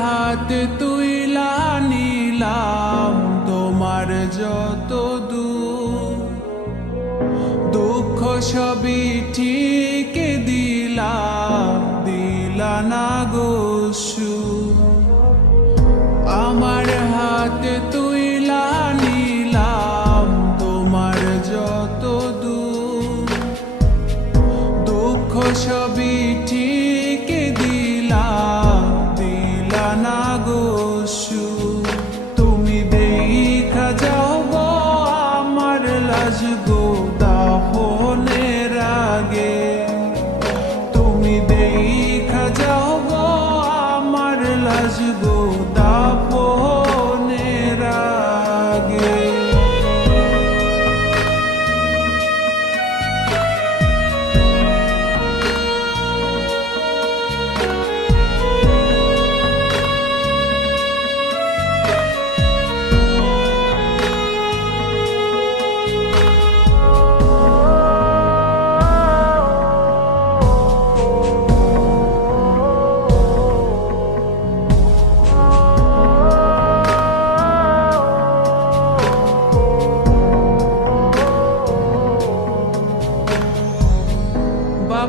হাত তুই নিলাম তোমার যত দুঃখ সবই ঠিক দিলাম, দিলা না গোসু আমার হাত তুইলা নিলাম তোমার যত দুঃখ সবই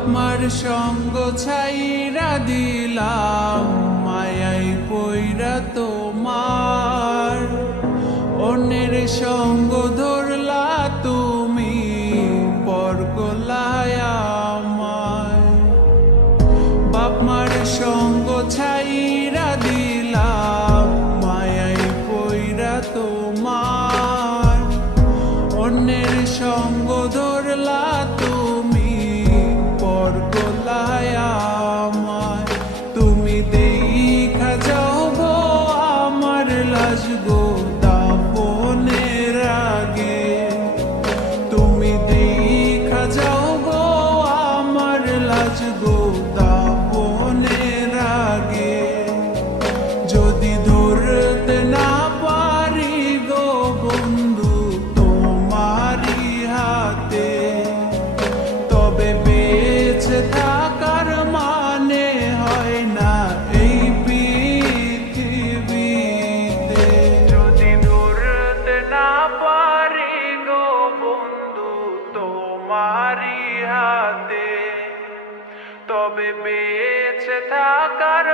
বাপ মার সঙ্গ ছাইরা দিলাম, মায়াই পইরা তোমার। অন্যের সঙ্গ ধরলা তুমি পর করলায় আমায়। বাপ সঙ্গ ছাইরা দিলাম, মায়াই পইরা তোমার। অন্যের সঙ্গ ধরলা তবে বেঁচে থাকার